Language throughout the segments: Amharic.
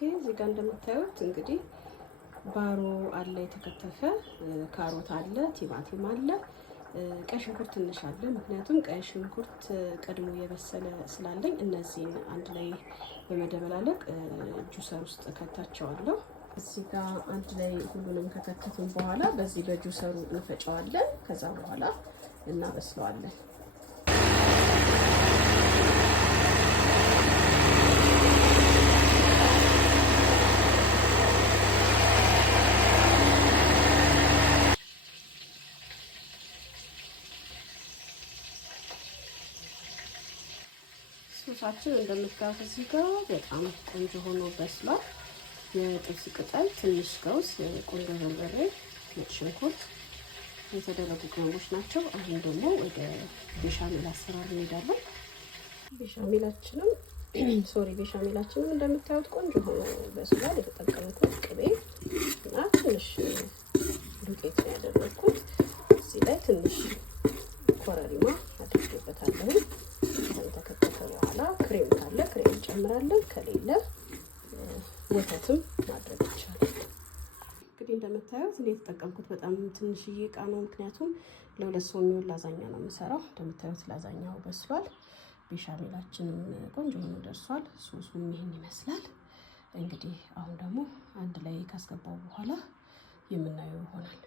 እዚህ ጋር እንደምታዩት እንግዲህ ባሮ አለ፣ የተከተፈ ካሮት አለ፣ ቲማቲም አለ፣ ቀይ ሽንኩርት ትንሽ አለ። ምክንያቱም ቀይ ሽንኩርት ቀድሞ የበሰለ ስላለኝ እነዚህን አንድ ላይ በመደበላለቅ ጁሰር ውስጥ ከታቸዋለሁ። እዚህ ጋር አንድ ላይ ሁሉንም ከከተትን በኋላ በዚህ በጁሰሩ እንፈጨዋለን። ከዛ በኋላ እናበስለዋለን። ሶሳችን እንደምታዩት እዚህ ጋር በጣም ቆንጆ ሆኖ በስሏል። የጥብስ ቅጠል፣ ትንሽ ገውስ፣ ቆንጆ በርበሬ፣ ነጭ ሽንኩርት የተደረጉ ቅመሞች ናቸው። አሁን ደግሞ ወደ ቤሻሜል አሰራር እንሄዳለን። ቤሻሜላችንም እንደምታዩት ቆንጆ ሆኖ በስሏል። የተጠቀምኩት ቅቤ እና ትንሽ ዱቄት ያደረኩት፣ እዚህ ላይ ትንሽ ኮረሪማ አድርጌበታለሁ። ከተከተፈ በኋላ ክሬም ካለ ክሬም እንጨምራለን፣ ከሌለ ወተትም ማድረግ ይቻላል። እንግዲህ እንደምታዩት እኔ የተጠቀምኩት በጣም ትንሽዬ እቃ ነው፣ ምክንያቱም ለሁለት ሰው የሚሆን ላዛኛ ነው የምሰራው። እንደምታዩት ላዛኛው በስሏል። ቤሻሜላችንም ቆንጆ ሆኖ ደርሷል። ሶሱም ይሄን ይመስላል። እንግዲህ አሁን ደግሞ አንድ ላይ ካስገባው በኋላ የምናየው ይሆናል።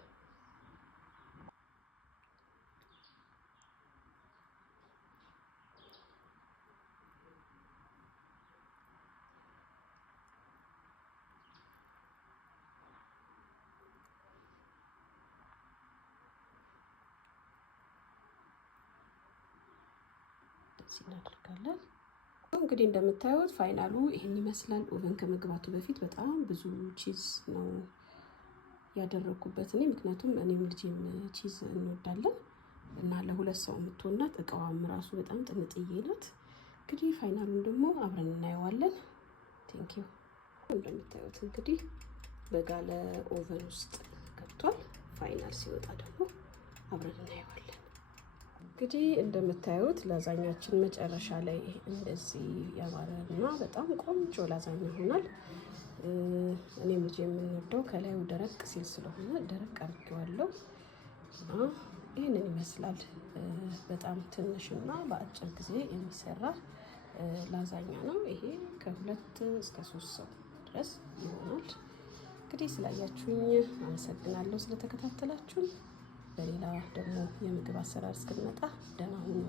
እናደርጋለን። እንግዲህ እንደምታዩት ፋይናሉ ይሄን ይመስላል። ኦቨን ከመግባቱ በፊት በጣም ብዙ ቺዝ ነው ያደረኩበት እኔ፣ ምክንያቱም እኔም ልጄም ቺዝ እንወዳለን እና ለሁለት ሰው የምትሆናት እቃዋም ራሱ በጣም ጥንጥዬ ናት። እንግዲህ ፋይናሉን ደግሞ አብረን እናየዋለን። ቴንኪው። እንደምታዩት እንግዲህ በጋለ ኦቨን ውስጥ ገብቷል። ፋይናል ሲወጣ ደግሞ አብረን እናየዋለን። እንግዲህ እንደምታዩት ላዛኛችን መጨረሻ ላይ እንደዚህ ያማረና በጣም ቆንጆ ላዛኛ ይሆናል። እኔም ልጅ የምንወደው ከላዩ ደረቅ ሲል ስለሆነ ደረቅ አድርጌዋለሁ። ይህንን ይመስላል። በጣም ትንሽና በአጭር ጊዜ የሚሰራ ላዛኛ ነው። ይሄ ከ2 እስከ 3 ሰው ድረስ ይሆናል። እንግዲህ ስላያችሁኝ አመሰግናለሁ፣ ስለተከታተላችሁን። በሌላ ደግሞ የምግብ አሰራር እስክንመጣ ደህና ሁኑ።